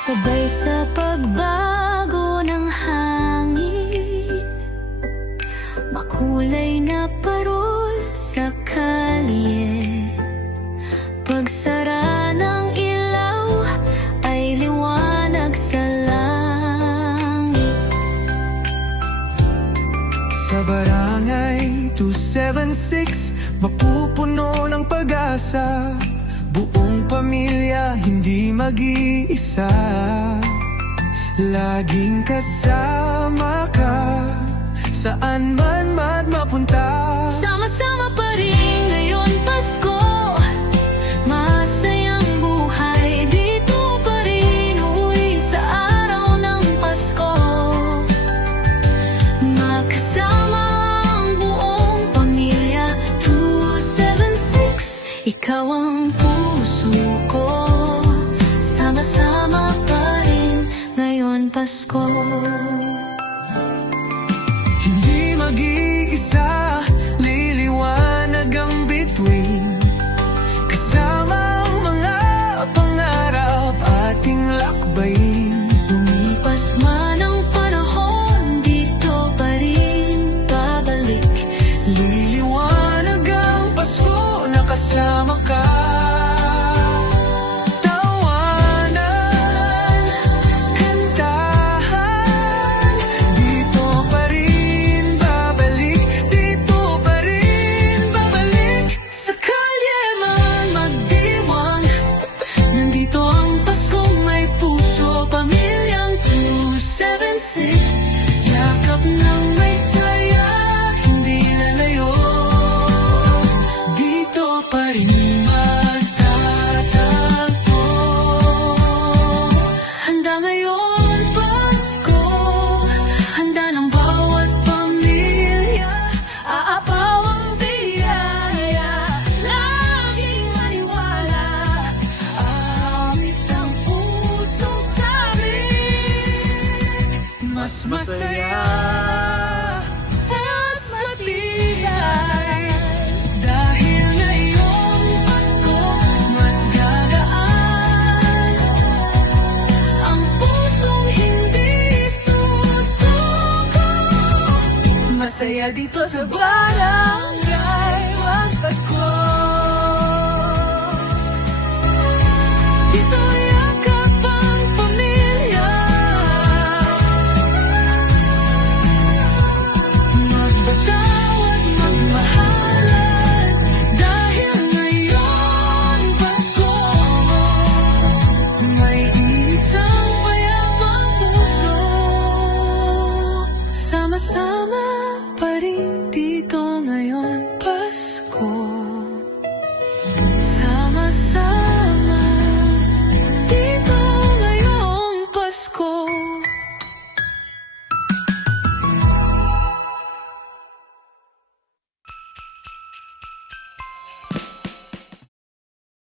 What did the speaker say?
Sabay sa pagbago ng hangin, makulay na parol sa kalye. Pagsara ng ilaw ay liwanag sa langit. Sa barangay 276, mapupuno ng pag-asa. Buong pamilya, hindi mag-iisa. Laging kasama ka, saan man mapunta. Sama-sama pa rin ngayon Pasko, masayang buhay dito pa rin. Uwi sa araw ng Pasko, makasama ang buong pamilya. 276, ikaw ang puso ko. Sama-sama pa rin ngayon Pasko. Hindi mag-iisa, liliwanag ang bituin. Kasama ang mga pangarap ating lakbayin. Lumipas man ang panahon, dito pa rin babalik. Liliwanag ang Pasko na kasama ka. Tawanan, kantahan, dito pa rin babalik. Dito pa rin babalik. Sa kalye man magdiwang, nandito ang Paskong may puso. Pamilyang 276, Yakap ng may saya, hindi lalayo. Dito pa rin magtatagpo. handa ngayon Pasko, handa ng bawat pamilya. Aapaw ang biyaya, laging maniwala. Awit ang pusong sabi, Mas masaya, mas matibay. Dahil ngayong Pasko, mas gagaan ang pusong hindi susuko. Masaya dito sa barangay Pasko. Dito yakap ang pamilya, magbataw at magmahalan. Dahil ngayon Pasko, may isang